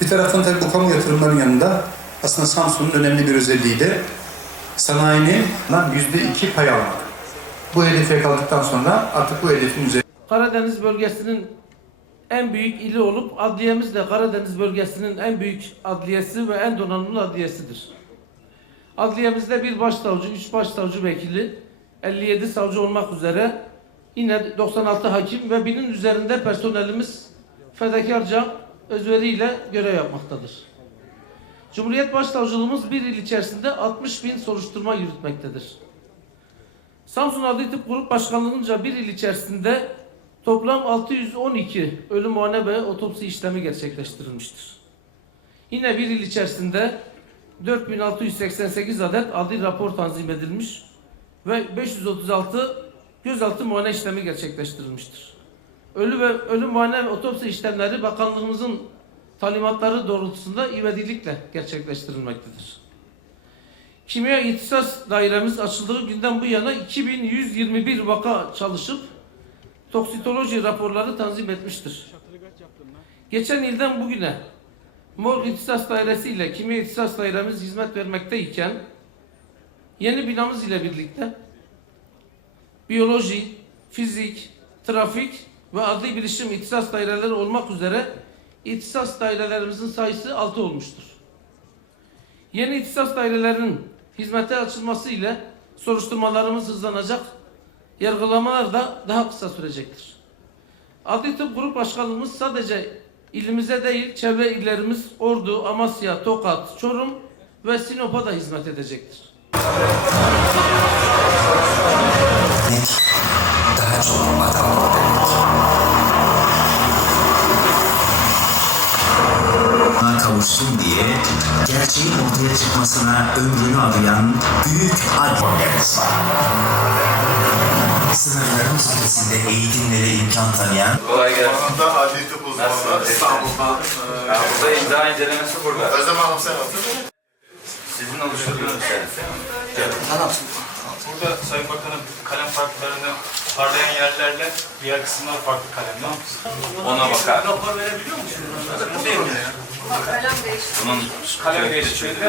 Bir taraftan tabii bu kamu yatırımlarının yanında aslında Samsun'un önemli bir özelliği de sanayinin yüzde iki pay almak. Bu hedefe yakaladıktan sonra artık bu hedefin üzerinde. Karadeniz bölgesinin en büyük ili olup adliyemiz de Karadeniz bölgesinin en büyük adliyesi ve en donanımlı adliyesidir. Adliyemizde bir başsavcı, üç başsavcı vekili, 57 savcı olmak üzere yine 96 hakim ve binin üzerinde personelimiz fedakarca özveriyle görev yapmaktadır. Cumhuriyet Başsavcılığımız bir yıl içerisinde 60 bin soruşturma yürütmektedir. Samsun Adli Tıp Grup Başkanlığı'nca bir yıl içerisinde toplam 612 ölüm muayene ve otopsi işlemi gerçekleştirilmiştir. Yine bir yıl içerisinde 4688 adet adli rapor tanzim edilmiş ve 536 gözaltı muayene işlemi gerçekleştirilmiştir. Ölü ve ölüm muayene ve otopsi işlemleri bakanlığımızın talimatları doğrultusunda ivedilikle gerçekleştirilmektedir. Kimya İhtisas Dairemiz açıldığı günden bu yana 2121 vaka çalışıp toksikoloji raporları tanzim etmiştir. Geçen yıldan bugüne Mor İhtisas Dairesi ile Kimya İhtisas Dairemiz hizmet vermekteyken yeni binamız ile birlikte biyoloji, fizik, trafik ve adli bilişim ihtisas daireleri olmak üzere ihtisas dairelerimizin sayısı 6 olmuştur. Yeni ihtisas dairelerinin hizmete açılması ile soruşturmalarımız hızlanacak, yargılamalar da daha kısa sürecektir. Adli Tıp Grup Başkanlığımız sadece ilimize değil, çevre illerimiz Ordu, Amasya, Tokat, Çorum ve Sinop'a da hizmet edecektir. daha çok vatan kavuşsun diye gerçeğin ortaya çıkmasına ömrünü adayan büyük var. Sınırlarımız ötesinde eğitimlere imkan tanıyan Kolay gelsin. Da adli tıp uzmanı? İstanbul'dan. Burada imza incelemesi burada. Özlem Hanım sen otur. Sizin oluşturduğunuz servis değil mi? Burada Sayın Bakanım kalem farklarını parlayan yerlerle diğer kısımlar farklı kalemler. Ona bakar. Rapor verebiliyor musunuz? Bunun Kalem şöyle- değiştiğinde